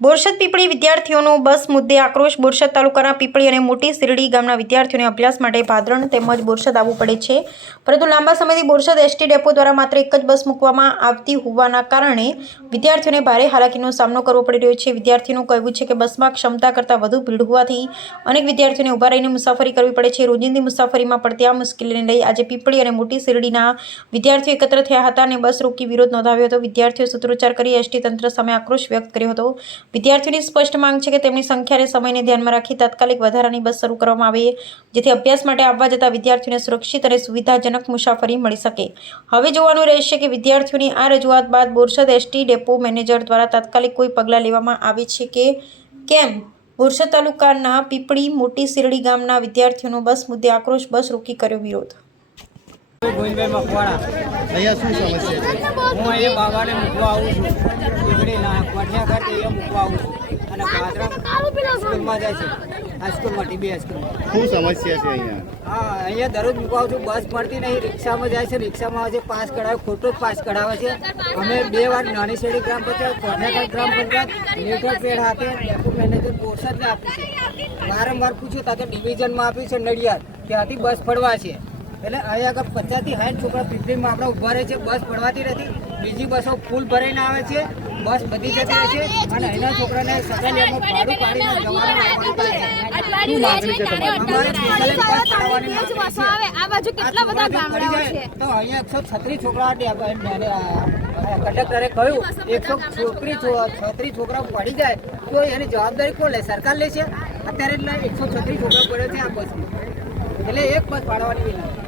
બોરસદ પીપળી વિદ્યાર્થીઓનો બસ મુદ્દે આક્રોશ। બોરસદ તાલુકાના પીપળી અને મોટી શિરડી ગામના વિદ્યાર્થીઓને અભ્યાસ માટે ભાદરણ તેમજ બોરસદ આવવું પડે છે, પરંતુ લાંબા સમયથી બોરસદ એસટી ડેપો દ્વારા માત્ર એક જ બસ મૂકવામાં આવતી હોવાના કારણે વિદ્યાર્થીઓને ભારે હાલાકીનો સામનો કરવો પડી રહ્યો છે। વિદ્યાર્થીઓનું કહેવું છે કે બસમાં ક્ષમતા કરતાં વધુ ભીડ હોવાથી અનેક વિદ્યાર્થીઓને ઊભા રહીને મુસાફરી કરવી પડે છે। રોજિંદી મુસાફરીમાં પડતી આ મુશ્કેલીને લઈ આજે પીપળી અને મોટી શિરડીના વિદ્યાર્થીઓ એકત્ર થયા હતા અને બસ રોકી વિરોધ નોંધાવ્યો હતો। વિદ્યાર્થીઓએ સૂત્રોચ્ચાર કરી એસટી તંત્ર સામે આક્રોશ વ્યક્ત કર્યો હતો। વિદ્યાર્થીઓની સ્પષ્ટ માંગ છે કે તેમની સંખ્યા અને સમયને ધ્યાનમાં રાખી તાત્કાલિક વધારાની બસ શરૂ કરવામાં આવે, જેથી અભ્યાસ માટે આવવા જતા વિદ્યાર્થીઓને સુરક્ષિત અને સુવિધાજનક મુસાફરી મળી શકે। હવે જોવાનું રહેશે કે વિદ્યાર્થીઓની આ રજૂઆત બાદ બોરસદ એસટી ડેપો મેનેજર દ્વારા તાત્કાલિક કોઈ પગલાં લેવામાં આવે છે કે કેમ। બોરસદ તાલુકાના પીપળી મોટી શિરડી ગામના વિદ્યાર્થીઓનો બસ મુદ્દે આક્રોશ, બસ રોકી કર્યો વિરોધ। અહીંયા શું સમસ્યા છે? હું અહીંયા બાબાને મૂકવા આવું છું, પીપળીના કોઠિયા ખાતે અહીંયા મૂકવા આવું છું અને ભાદરા સ્કૂલમાં જાય છે, હાઈસ્કૂલમાં ટીબી હાઈસ્કૂલમાં। શું સમસ્યા છે અહીંયા? હા, અહીંયા દરરોજ મૂકવા આવું છું, બસ મળતી નહીં, રિક્ષામાં જાય છે, રિક્ષામાં આવે છે, પાસ કઢાવે, ખોટો જ પાસ કઢાવે છે। અમે 2 વાર નાની શેરી ગ્રામ પંચાયત, કોઠિયાઘાટ ગ્રામ પંચાયત, લેટર પેડ હાથે ડેપો મેનેજર બોરસદને આપ્યું છે, વારંવાર પૂછ્યું તા કે ડિવિઝનમાં આપ્યું છે નડિયાદ, ત્યાંથી બસ ફળવા છે। એટલે અહીંયા આગળ 50 થી 60 છોકરા પીપળીમાં આપણે ઊભા રહે છે, બસ પડવાતી નથી, બીજી બસો ફૂલ ભરાઈને આવે છે, બસ બધી જતી રહે છે અને એના છોકરાને સગાલિયામાં ભાડું પાડીને જવાનું શું માગણી છે તમારી? અમારે બસ ચડાવવાની તો અહીંયા 136 છોકરા કંડક્ટરે કહ્યું 136 છોકરા પડી જાય તો એની જવાબદારી કોણ લે? સરકાર લે છે। અત્યારે 136 છોકરા પડ્યો છે આ બસમાં, એટલે એક બસ પાડવાની વિનંતી।